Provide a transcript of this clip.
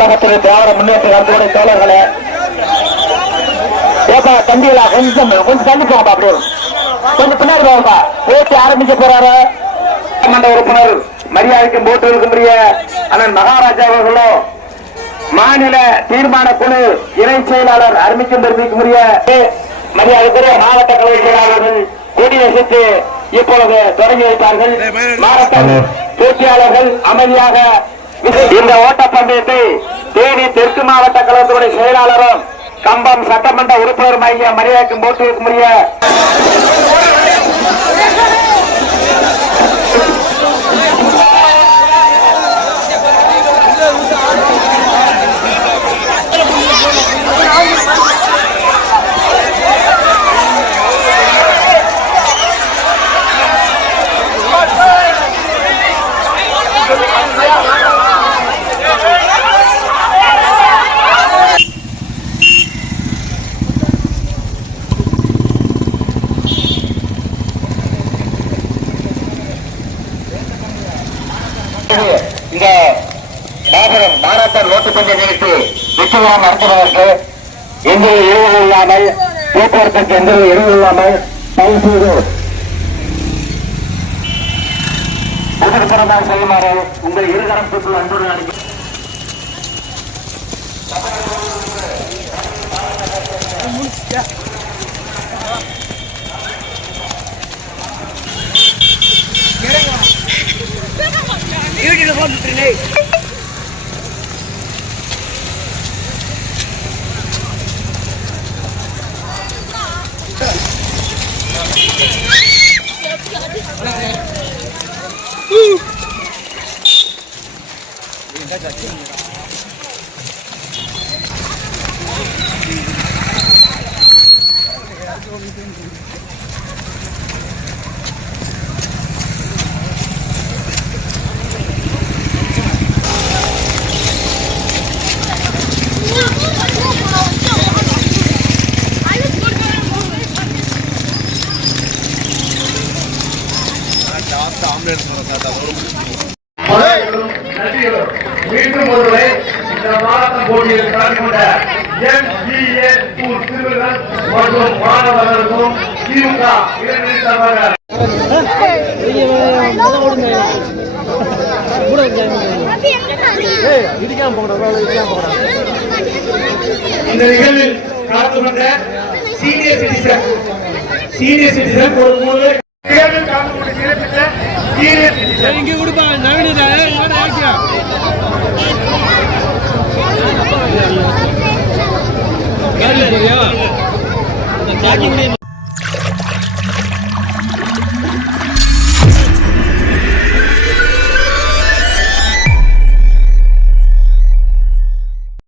கழகத்தின் திராவிட முன்னேற்ற கழகத்துடைய தோழர்களே ஏப்பா தம்பிகளா கொஞ்சம் கொஞ்சம் தள்ளி போங்கப்பா அப்படியே கொஞ்சம் பின்னாடி போங்கப்பா. பேச்சு ஆரம்பிக்க போறாரு. சட்டமன்ற உறுப்பினர் மரியாதைக்கும் போட்டு இருக்கக்கூடிய அண்ணன் மகாராஜா அவர்களும் மாநில தீர்மான குழு இணை செயலாளர் அருமிக்கும் பெருமிக்குரிய மரியாதைக்குரிய மாவட்ட கலை செயலாளர்கள் கொடியசைத்து இப்பொழுது தொடங்கி வைத்தார்கள். மாவட்ட போட்டியாளர்கள் அமைதியாக இந்த ஓட்டப்பந்தயத்தை தேனி தெற்கு மாவட்ட கழகத்துடைய செயலாளரும் கம்பம் சட்டமன்ற உறுப்பினரும் ஆகிய மரியாதைக்கும் போட்டு இந்த மாபெரும் மாரத்தான் ஓட்டுப்பந்தய நிகழ்ச்சி வெற்றிகரம் நடத்துவதற்கு எந்த இழவு இல்லாமல் போக்குவரத்துக்கு எந்த இழவு இல்லாமல் பல்வேறு உதவிகரமாக செய்யுமாறு உங்கள் இருகரம் சுற்று அன்புடன் அனுப்பி quilômetro e meio. Uh! மீண்டும் ஒருமுறை இந்த மாவட்ட போட்டியில் கலந்து கொண்ட எம்ஜிஏ ஸ்கூல் சிறுவர்கள் மற்றும் மாணவர்களுக்கும் திமுக இளைஞர் இந்த நிகழ்வில் கலந்து கொண்ட சீனியர் சிட்டிசன் சீனியர் சிட்டிசன் ஒரு மூணு நிகழ்வில் கலந்து கொண்ட சிறப்பித்த இங்க கொடுப்பா நவீன ஆக்கியா.